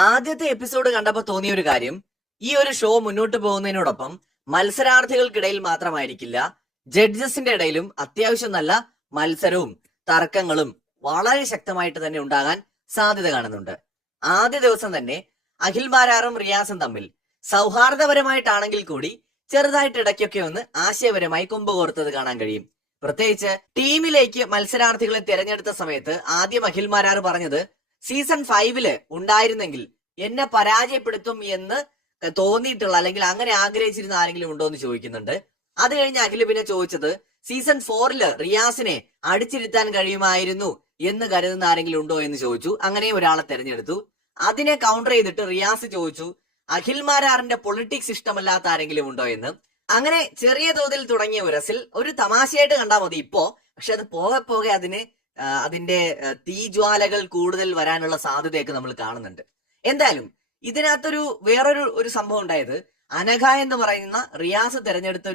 ആദ്യത്തെ എപ്പിസോഡ് കണ്ടപ്പോൾ തോന്നിയ ഒരു കാര്യം, ഈ ഒരു ഷോ മുന്നോട്ട് പോകുന്നതിനോടൊപ്പം മത്സരാർത്ഥികൾക്കിടയിൽ മാത്രമായിരിക്കില്ല, ജഡ്ജസിന്റെ ഇടയിലും അത്യാവശ്യം നല്ല മത്സരവും തർക്കങ്ങളും വളരെ ശക്തമായിട്ട് തന്നെ ഉണ്ടാകാൻ സാധ്യത കാണുന്നുണ്ട്. ആദ്യ ദിവസം തന്നെ അഖിൽ മാരാറും റിയാസും തമ്മിൽ സൗഹാർദ്ദപരമായിട്ടാണെങ്കിൽ കൂടി ചെറുതായിട്ട് ഇടയ്ക്കൊക്കെ ഒന്ന് ആശയപരമായി കൊമ്പ് കോർത്തത് കാണാൻ കഴിയും. പ്രത്യേകിച്ച് ടീമിലേക്ക് മത്സരാർത്ഥികളെ തിരഞ്ഞെടുത്ത സമയത്ത് ആദ്യം അഖിൽ മാരാർ പറഞ്ഞത്, സീസൺ 5 ഉണ്ടായിരുന്നെങ്കിൽ എന്നെ പരാജയപ്പെടുത്തും എന്ന് തോന്നിയിട്ടുള്ള അല്ലെങ്കിൽ അങ്ങനെ ആഗ്രഹിച്ചിരുന്ന ആരെങ്കിലും ഉണ്ടോ എന്ന് ചോദിക്കുന്നുണ്ട്. അത് കഴിഞ്ഞ് അഖില് പിന്നെ ചോദിച്ചത്, സീസൺ 4 റിയാസിനെ അടിച്ചിരുത്താൻ കഴിയുമായിരുന്നു എന്ന് കരുതുന്ന ആരെങ്കിലും ഉണ്ടോ എന്ന് ചോദിച്ചു. അങ്ങനെ ഒരാളെ തെരഞ്ഞെടുത്തു. അതിനെ കൗണ്ടർ ചെയ്തിട്ട് റിയാസ് ചോദിച്ചു, അഖിൽ മാരാറിന്റെ പൊളിറ്റിക്സ് ഇഷ്ടമല്ലാത്ത ആരെങ്കിലും ഉണ്ടോ എന്ന്. അങ്ങനെ ചെറിയ തോതിൽ തുടങ്ങിയ ഉരസിൽ ഒരു തമാശയായിട്ട് കണ്ടാൽ മതി ഇപ്പോ, പക്ഷെ അത് പോകെ പോകെ അതിന്റെ തീജ്വാലകൾ കൂടുതൽ വരാനുള്ള സാധ്യതയൊക്കെ നമ്മൾ കാണുന്നുണ്ട്. എന്തായാലും ഇതിനകത്തൊരു വേറൊരു സംഭവം ഉണ്ടായത്, അനഘ എന്ന് പറയുന്ന റിയാസ് തെരഞ്ഞെടുത്ത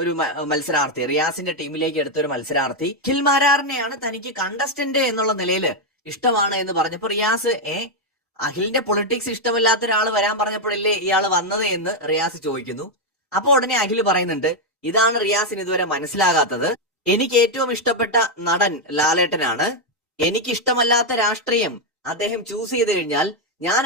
ഒരു മത്സരാർത്ഥി, റിയാസിന്റെ ടീമിലേക്ക് എടുത്ത ഒരു മത്സരാർത്ഥി അഖിൽ മാരാറിനെയാണ് തനിക്ക് കണ്ടസ്റ്റന്റ് എന്നുള്ള നിലയിൽ ഇഷ്ടമാണ് എന്ന് പറഞ്ഞപ്പോ റിയാസ്, അഖിലിന്റെ പൊളിറ്റിക്സ് ഇഷ്ടമില്ലാത്ത ഒരാൾ വരാൻ പറഞ്ഞപ്പോഴല്ലേ ഇയാൾ വന്നത് എന്ന് റിയാസ് ചോദിക്കുന്നു. അപ്പൊ ഉടനെ അഖിൽ പറയുന്നുണ്ട്, ഇതാണ് റിയാസിന് ഇതുവരെ മനസ്സിലാകാത്തത്, എനിക്ക് ഏറ്റവും ഇഷ്ടപ്പെട്ട നടൻ ലാലേട്ടനാണ്, എനിക്ക് ഇഷ്ടമല്ലാത്ത രാഷ്ട്രീയം അദ്ദേഹം ചൂസ് ചെയ്ത് കഴിഞ്ഞാൽ ഞാൻ